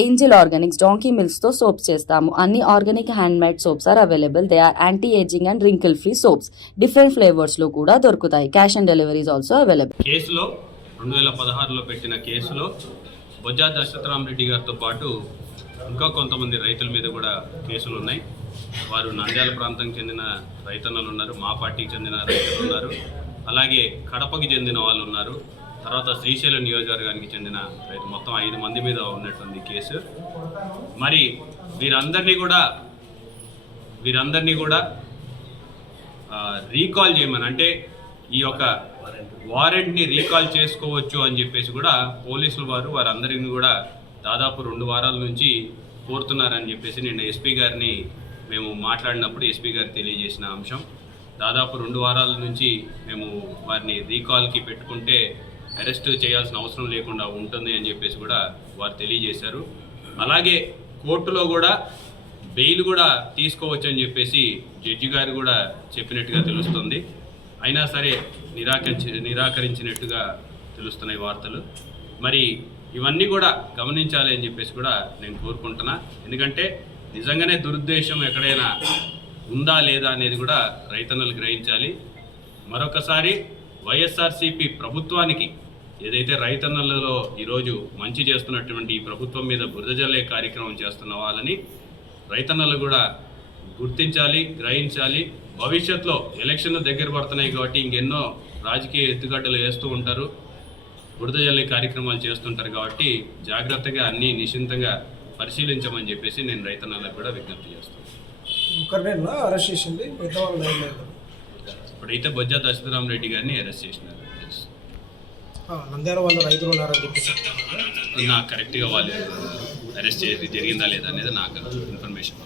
Angel organics donkey milks తో soaps చేస్తాము. అన్ని organic handmade soaps are available. They are anti aging and wrinkle free soaps. Different flavours లో కూడా దొరుకుతాయి. Cash on delivery is also available. కేసులో 2016లో పెట్టిన కేసులో బొజ్జా దశరథరామరెడ్డి గారితో పాటు ఇంకా కొంతమంది రైతుల మీద కూడా కేసులు ఉన్నాయి. వారు నంద్యాల ప్రాంతానికి చెందిన రైతన్నలు ఉన్నారు, మా పార్టీకి చెందిన రైతులు ఉన్నారు, అలాగే కడపకి చెందిన వాళ్ళు ఉన్నారు, తర్వాత శ్రీశైలం నియోజకవర్గానికి చెందిన రైతు, మొత్తం 5 మంది మీద ఉన్నటువంటి కేసు. మరి వీరందరినీ కూడా రీకాల్ చేయమని, అంటే ఈ యొక్క వారెంట్ని రీకాల్ చేసుకోవచ్చు అని చెప్పేసి కూడా పోలీసులు వారందరినీ కూడా దాదాపు 2 వారాల నుంచి కోరుతున్నారని చెప్పేసి నిన్న ఎస్పీ గారిని మేము మాట్లాడినప్పుడు ఎస్పీ గారు తెలియజేసిన అంశం. దాదాపు 2 వారాల నుంచి మేము వారిని రీకాల్కి పెట్టుకుంటే అరెస్ట్ చేయాల్సిన అవసరం లేకుండా ఉంటుంది అని చెప్పేసి కూడా వారు తెలియజేశారు. అలాగే కోర్టులో కూడా బెయిల్ కూడా తీసుకోవచ్చు అని చెప్పేసి జడ్జి గారు కూడా చెప్పినట్టుగా తెలుస్తుంది. అయినా సరే నిరాకరించినట్టుగా తెలుస్తున్నాయి వార్తలు. మరి ఇవన్నీ కూడా గమనించాలి అని చెప్పేసి కూడా నేను కోరుకుంటున్నా. ఎందుకంటే నిజంగానే దురుద్దేశం ఎక్కడైనా ఉందా లేదా అనేది కూడా రైతన్నలు గ్రహించాలి. మరొకసారి వైఎస్ఆర్సీపీ ప్రభుత్వానికి ఏదైతే రైతన్నలలో ఈరోజు మంచి చేస్తున్నటువంటి ఈ ప్రభుత్వం మీద బురద జల్లే కార్యక్రమం చేస్తున్న వాళ్ళని రైతన్నలు కూడా గుర్తించాలి, గ్రహించాలి. భవిష్యత్తులో ఎలక్షన్లు దగ్గర పడుతున్నాయి కాబట్టి ఇంకెన్నో రాజకీయ ఎత్తుగడ్డలు వేస్తూ ఉంటారు, బురద జల్లే కార్యక్రమాలు చేస్తుంటారు. కాబట్టి జాగ్రత్తగా అన్నీ నిశ్చింతంగా పరిశీలించమని చెప్పేసి నేను రైతన్నలకు కూడా విజ్ఞప్తి చేస్తాను. ఇప్పుడైతే బొజ్జా దశరథరామరెడ్డి గారిని అరెస్ట్ చేసినారు. నాకు కరెక్ట్గా వాళ్ళు అరెస్ట్ చేసి జరిగిందా లేదా అనేది నాకు ఇన్ఫర్మేషన్.